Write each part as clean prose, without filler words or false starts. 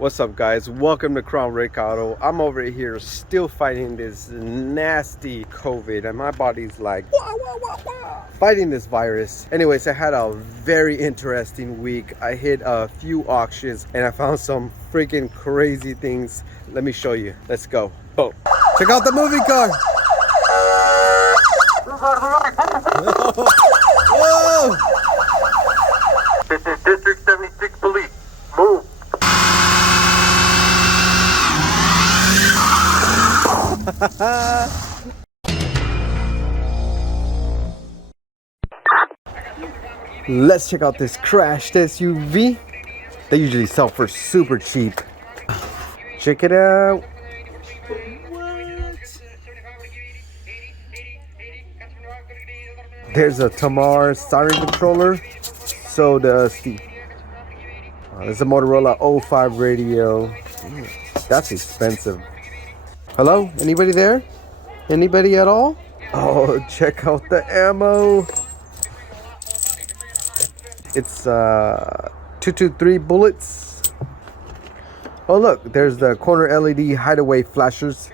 What's up, guys? Welcome to Crown Rick Auto. I'm over here still fighting this nasty COVID, and my body's like wah, wah, wah, wah, fighting this virus. Anyways, I had a very interesting week. I hit a few auctions and I found some freaking crazy things. Let me show you. Let's go. Oh, check out the movie car. Whoa! This is District 76 Police. Move. Let's check out this crashed SUV. They usually sell for super cheap. Check it out. What? There's a Tamar siren controller. So does the there's a Motorola 05 radio. That's expensive. Hello? Anybody there? Anybody at all? Oh, check out the ammo. It's 223 bullets. Oh look, there's the corner LED hideaway flashers.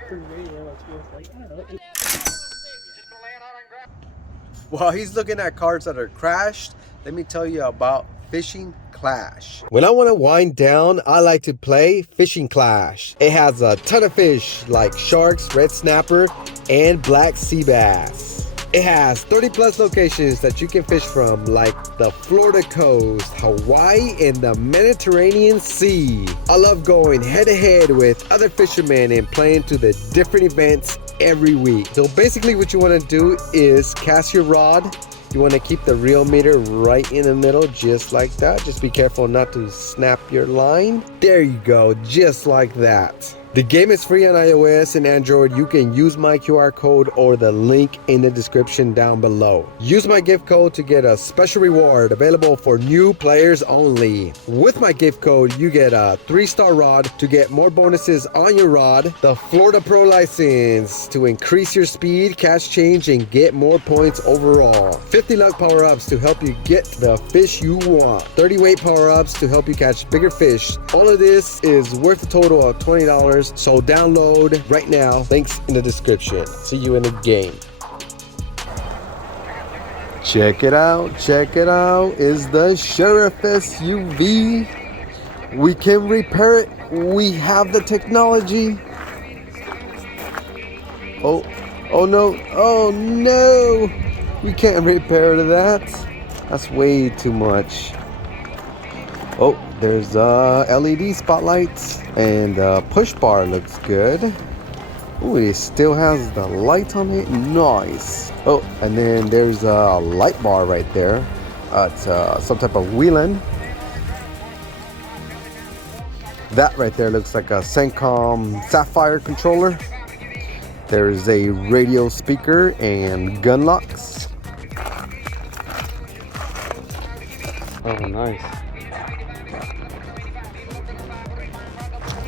While he's looking at cars that are crashed, let me tell you about Fishing Clash. When I want to wind down, I like to play Fishing Clash. It has a ton of fish like sharks, red snapper, and black sea bass. It has 30 plus locations that you can fish from, like the Florida coast, Hawaii, and the Mediterranean Sea. I love going head to head with other fishermen and playing to the different events every week. So basically what you want to do is cast your rod. You want to keep the reel meter right in the middle, just like that. Just be careful not to snap your line. There you go, just like that. The game is free on iOS and Android. You can use my QR code or the link in the description down below. Use my gift code to get a special reward available for new players only. With my gift code, you get a 3-star rod to get more bonuses on your rod, the Florida Pro license to increase your speed, cash change, and get more points overall. 50 luck power-ups to help you get the fish you want. 30 weight power-ups to help you catch bigger fish. All of this is worth a total of $20. So download right now. Links in the description. See you in the game. Check it out. Check it out. Is the Sheriff SUV. We can repair it. We have the technology. Oh no. Oh no. We can't repair that. That's way too much. Oh, there's LED spotlights, and push bar looks good. Ooh, it still has the light on it. Nice. Oh, and then there's a light bar right there. It's some type of wheeling. That right there looks like a Sencom Sapphire controller. There's a radio speaker and gun locks. Oh, nice.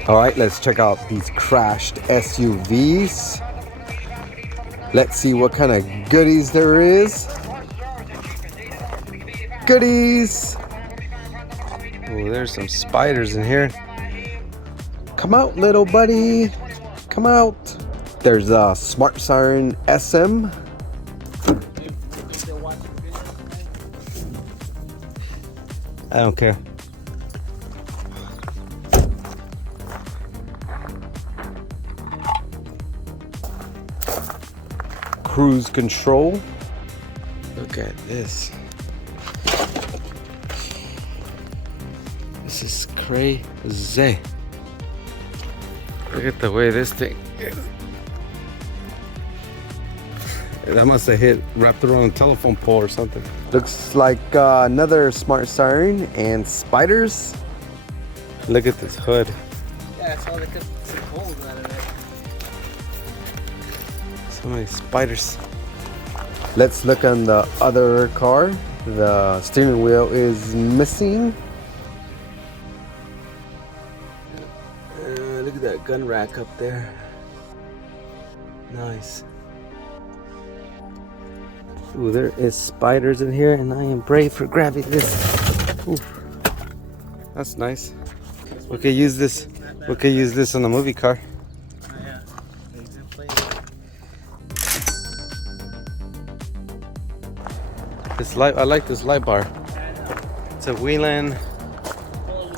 All right, let's check out these crashed SUVs. Let's see what kind of goodies there is. Goodies. Oh, there's some spiders in here. Come out, little buddy. Come out. There's a Smart Siren SM. I don't care. Cruise control. Look at this. This is crazy. Look at the way this thing is. That must have hit wrapped around a telephone pole or something. Looks like another Smart Siren and spiders. Look at this hood. Yeah, I saw they cut some holes out of it. So many spiders. Let's look on the other car. The steering wheel is missing. Look at that gun rack up there. Nice. Ooh, there is spiders in here, and I am brave for grabbing this. Ooh, that's nice. We could use this. We could use this on the movie car. Oh, yeah. It's in place. This light. I like this light bar. It's a Wheeling. What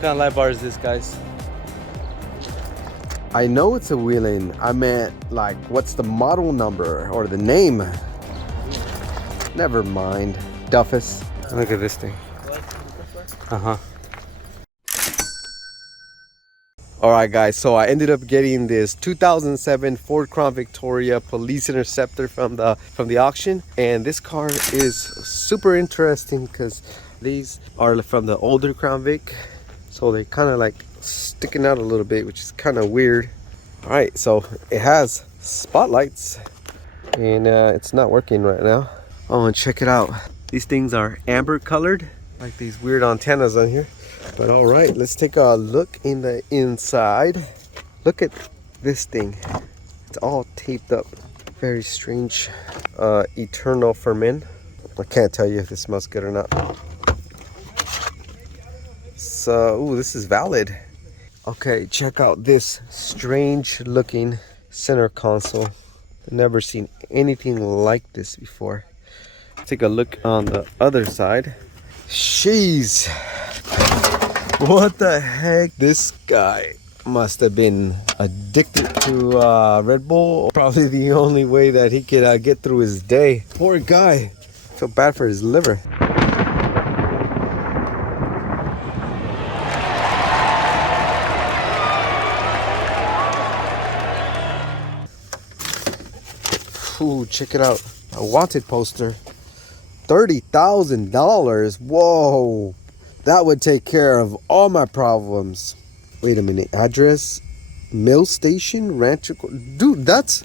kind of light bar is this, guys? I know it's a Wheeling. I meant, like, what's the model number or the name? Never mind. Duffus. Look at this thing. Uh-huh. Alright guys, so I ended up getting this 2007 Ford Crown Victoria Police Interceptor from the auction, and this car is super interesting because these are from the older Crown Vic, so they kind of like sticking out a little bit, which is kind of weird. Alright, so it has spotlights, and it's not working right now. Oh, and check it out. These things are amber colored, like these weird antennas on here. But all right, let's take a look in the inside. Look at this thing. It's all taped up. Very strange. Eternal for men. I can't tell you if this smells good or not. So, ooh, this is valid. Okay, check out this strange looking center console. I've never seen anything like this before. Take a look on the other side. Jeez. What the heck? This guy must have been addicted to Red Bull. Probably the only way that he could get through his day. Poor guy. I feel bad for his liver. Ooh, check it out. A wanted poster. $30,000. Whoa. That would take care of all my problems. Wait a minute. Address, Mill Station, Rancho. Dude, that's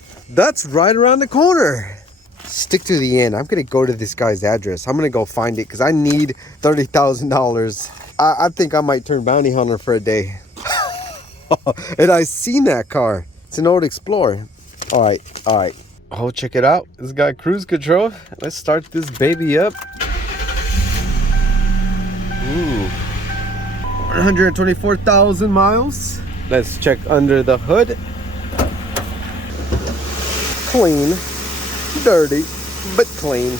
right around the corner. Stick to the end. I'm gonna go to this guy's address. I'm gonna go find it because I need $30,000. I think I might turn bounty hunter for a day. And I seen that car. It's an old Explorer. All right. Oh, check it out. It's got cruise control. Let's start this baby up. Ooh, 124,000 miles. Let's check under the hood. Clean, dirty, but clean.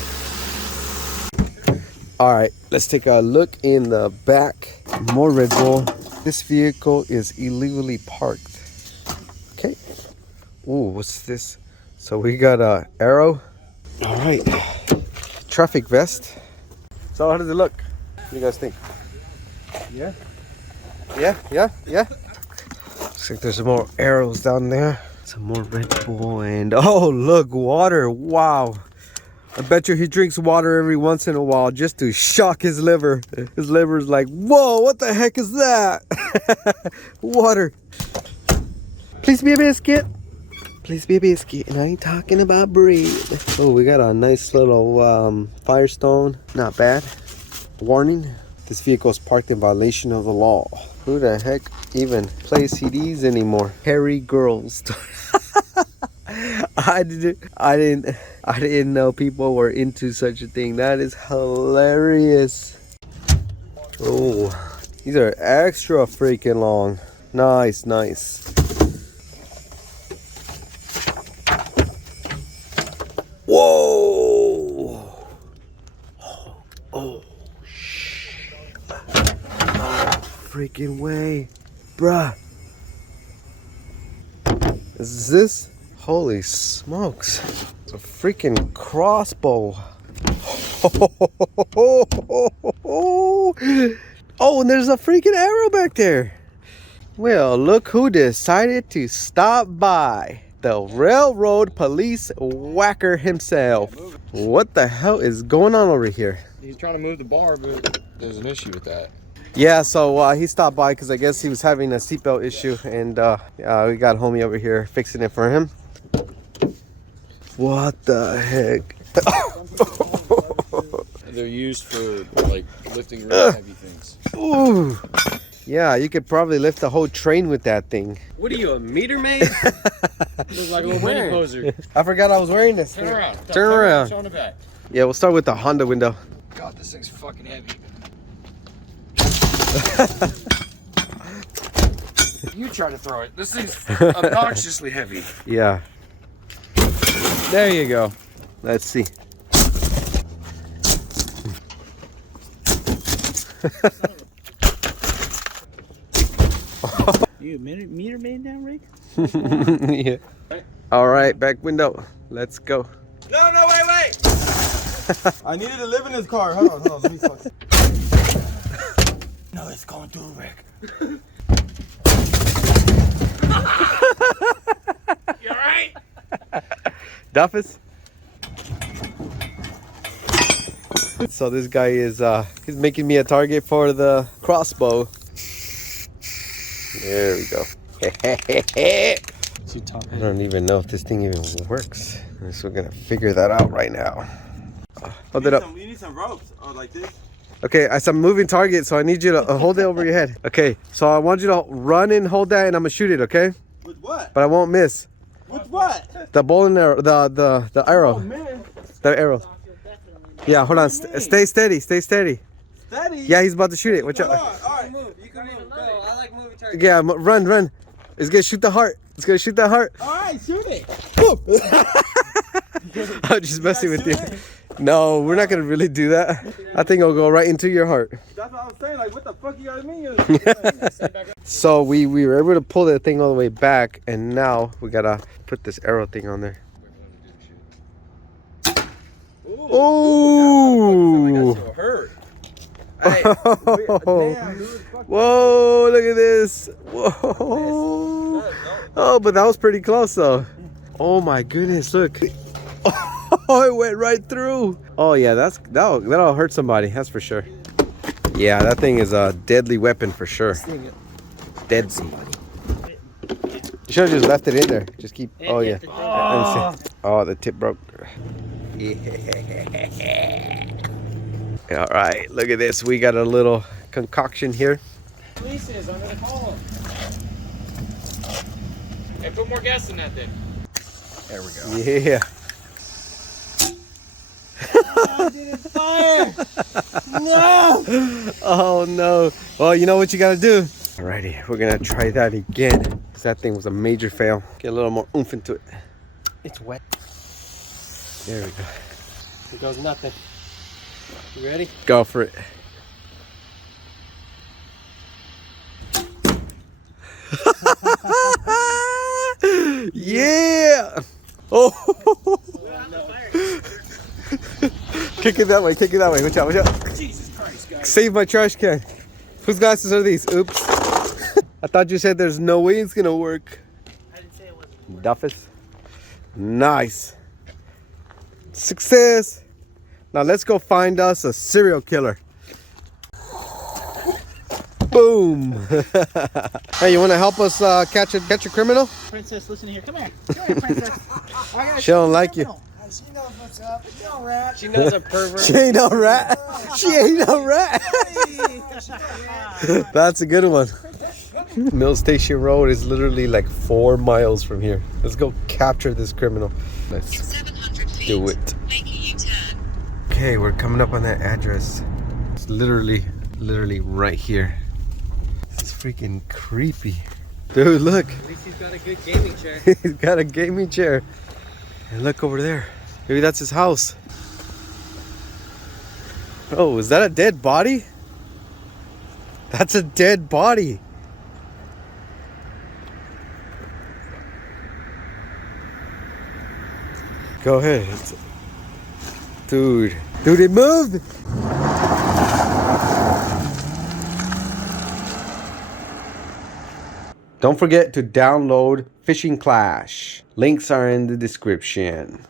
All right, let's take a look in the back. More Red Bull. This vehicle is illegally parked. Okay. Ooh, what's this? So we got a arrow. All right, traffic vest. So how does it look? What do you guys think? Yeah. Looks like there's some more arrows down there. Some more Red Bull, and oh look, water. Wow. I bet you he drinks water every once in a while just to shock his liver. His liver's like, whoa, what the heck is that? Water. Please be a biscuit. Please be a biscuit. And I ain't talking about bread. Oh, we got a nice little Firestone. Not bad. Warning. This vehicle is parked in violation of the law. Who the heck even plays CDs anymore? Hairy girls. I didn't know people were into such a thing. That is hilarious. Oh, these are extra freaking long. Nice. Whoa! Oh, shit. No freaking way. Bruh. Is this? Holy smokes. It's a freaking crossbow. Oh, and there's a freaking arrow back there. Well, look who decided to stop by. The railroad police whacker himself. What the hell is going on over here? He's trying to move the bar, but there's an issue with that. Yeah, so he stopped by because I guess he was having a seatbelt issue, and we got homie over here fixing it for him. What the heck? They're used for like lifting really heavy things. Ooh. Yeah, you could probably lift the whole train with that thing. What are you, a meter maid? Looks like a little mini poser. I forgot I was wearing this. Turn around. Turn around. Show on the back. Yeah, we'll start with the Honda window. God, this thing's fucking heavy. You try to throw it. This thing's obnoxiously heavy. Yeah. There you go. Let's see. You meter maid down, Rick? Yeah. All right, back window. Let's go. No, wait. I needed to live in this car. Hold on. Let me fuck. No, it's going through, Rick. You alright? Duffus. So this guy is he's making me a target for the crossbow. There we go. I don't even know if this thing even works. So we're gonna figure that out right now. Hold it up. You need some ropes. Oh, like this? Okay, it's a moving target, so I need you to hold it over your head. Okay, so I want you to run and hold that, and I'm gonna shoot it. Okay? With what? But I won't miss. With what? The bow and arrow, the arrow. Oh, man. The arrow. Yeah, hold on. Stay steady. Stay steady. Steady? Yeah, he's about to shoot it. Watch out. All right. Move. You can move. Go. I like moving targets. Yeah, run. It's gonna shoot the heart. It's gonna shoot that heart. All right, shoot it. I'm just messing with you. No, we're not gonna really do that. I think it'll go right into your heart. That's what I was saying. Like, what the fuck you guys mean? So we were able to pull that thing all the way back, and now we gotta put this arrow thing on there. Oh! Hurt. Hey. Whoa! Look at this. Whoa! Oh, but that was pretty close though. Oh my goodness! Look. Oh, it went right through. Oh yeah, that'll hurt somebody. That's for sure. Yeah, that thing is a deadly weapon for sure. Deadly. You should have just left it in there. Just keep. Oh yeah. Let me see. Oh, the tip broke. Yeah. All right, look at this. We got a little concoction here. Police is. I'm gonna call him. Hey, put more gas in that thing. There we go. Yeah. I didn't fire. No. Oh no. Well, you know what you gotta do. Alrighty, we're gonna try that again. Cause that thing was a major fail. Get a little more oomph into it. It's wet. There we go. Here goes nothing. You ready? Go for it. Yeah. Oh. Kick it that way. Watch out. Jesus Christ, guys. Save my trash can. Whose glasses are these? Oops. I thought you said there's no way it's gonna work. I didn't say it wasn't. Duffus. Nice. Success. Now let's go find us a serial killer. Boom. Hey, you want to help us catch a criminal? Princess, listen here. Come here, Princess. I gotta She don't like you. criminal. She knows what's up. It's all right. She knows a pervert. She ain't no rat. She ain't no rat. That's a good one. Mill Station Road is literally like 4 miles from here. Let's go capture this criminal. Let's do it. Okay, we're coming up on that address. It's literally right here. This is freaking creepy. Dude, look. At least he's got a good gaming chair. He's got a gaming chair. And look over there. Maybe that's his house. Oh, is that a dead body? That's a dead body. Go ahead. Dude, it moved. Don't forget to download Fishing Clash. Links are in the description.